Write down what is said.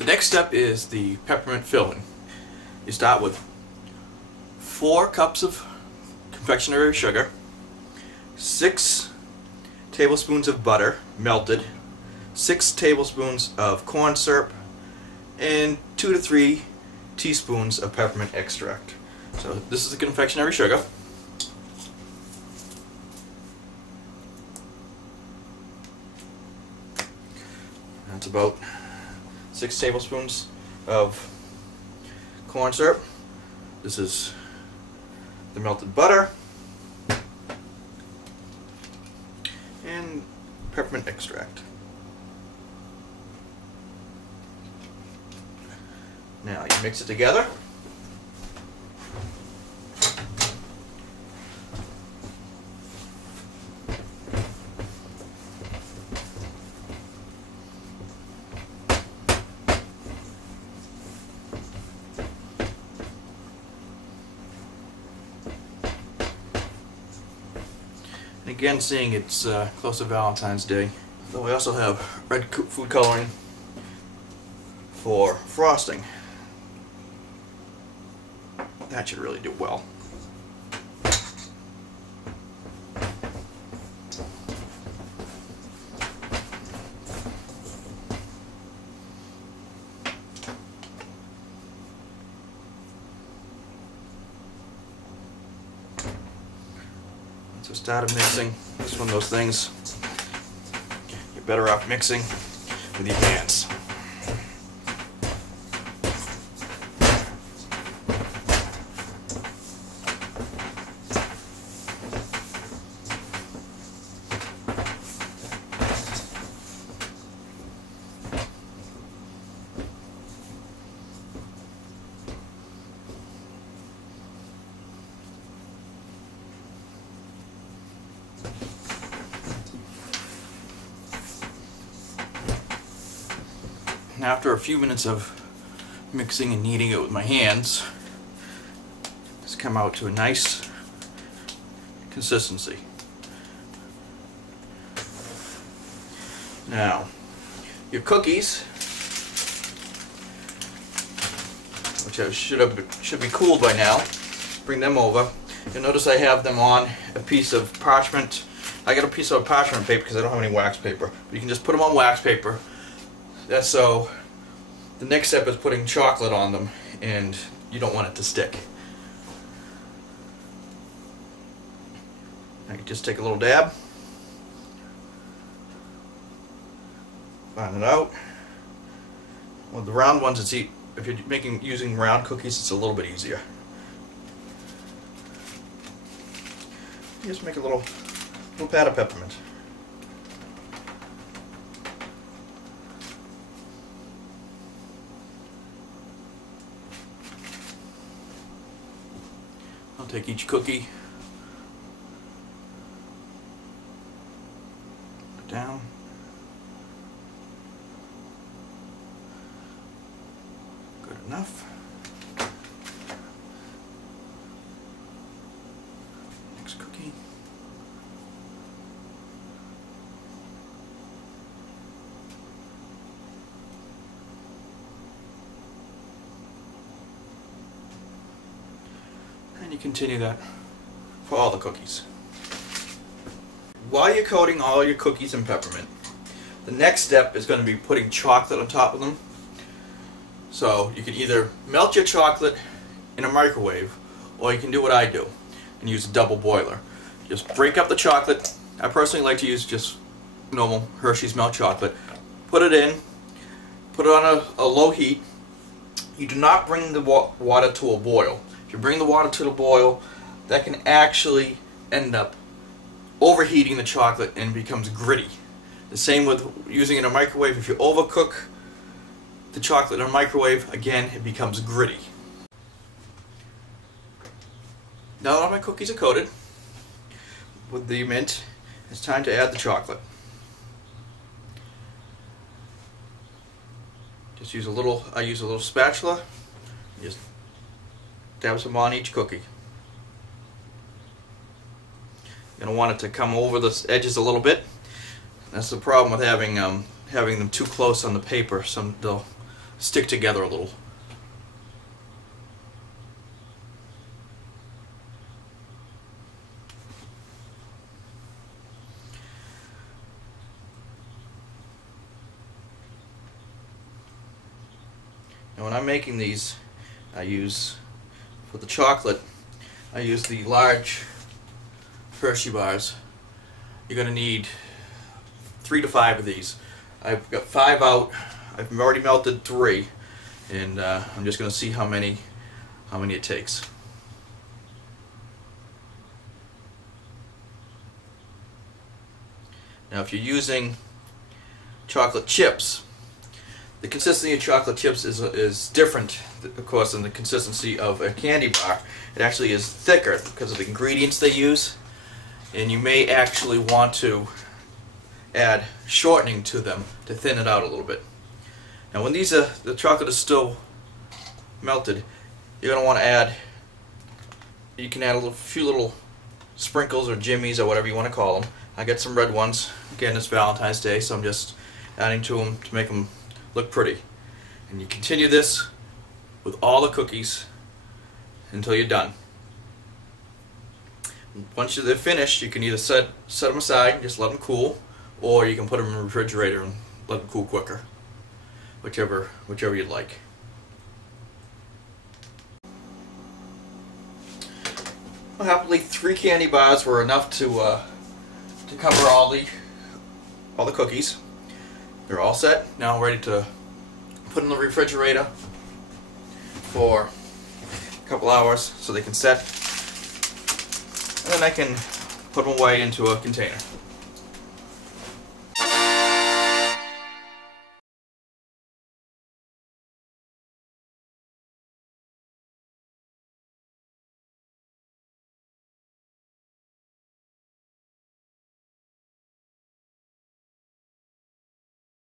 The next step is the peppermint filling. You start with 4 cups of confectionery sugar, 6 tablespoons of butter melted, 6 tablespoons of corn syrup, and 2 to 3 teaspoons of peppermint extract. So this is the confectionery sugar. That's about 6 tablespoons of corn syrup. This is the melted butter and peppermint extract. Now you mix it together. Again, seeing it's close to Valentine's Day. So we also have red food coloring for frosting. That should really do well. So started mixing. This is one of those things you're better off mixing with your hands. And after a few minutes of mixing and kneading it with my hands, it's come out to a nice consistency. Now, your cookies, which should be cooled by now, bring them over. You'll notice I have them on a piece of parchment. I got a piece of parchment paper because I don't have any wax paper. But you can just put them on wax paper. That's so the next step is putting chocolate on them, and you don't want it to stick. Now you just take a little dab, find it out. Well, the round ones, if you're using round cookies, it's a little bit easier. You just make a little pat of peppermint. I'll take each cookie, put it down, good enough. Next cookie. And you continue that for all the cookies. While you're coating all your cookies in peppermint, the next step is going to be putting chocolate on top of them. So you can either melt your chocolate in a microwave, or you can do what I do and use a double boiler. Just break up the chocolate. I personally like to use just normal Hershey's milk chocolate. Put it in, put it on a low heat. You do not bring the water to a boil. If you bring the water to the boil, that can actually end up overheating the chocolate and becomes gritty. The same with using it in a microwave. If you overcook the chocolate in a microwave, again, it becomes gritty. Now that all my cookies are coated with the mint, it's time to add the chocolate. Just use a little, I use a little spatula, just dab some on each cookie. You're going to want it to come over the edges a little bit. That's the problem with having them too close on the paper. They'll stick together a little. Now when I'm making these, I use, for the chocolate, I use the large Hershey bars. You're going to need 3 to 5 of these. I've got 5 out. I've already melted 3, and I'm just going to see how many it takes. Now if you're using chocolate chips, the consistency of chocolate chips is different, of course, than the consistency of a candy bar. It actually is thicker because of the ingredients they use, and you may actually want to add shortening to them to thin it out a little bit. Now when the chocolate is still melted, you're going to want to add, you can add a few little sprinkles or jimmies or whatever you want to call them. I got some red ones. Again, it's Valentine's Day, so I'm just adding to them to make them look pretty. And you continue this with all the cookies until you're done. Once they're finished, you can either set them aside and just let them cool, or you can put them in the refrigerator and let them cool quicker. Whichever you'd like. Well, happily, 3 candy bars were enough to cover all the cookies. They're all set. Now I'm ready to put in the refrigerator for a couple hours so they can set. And then I can put them away into a container.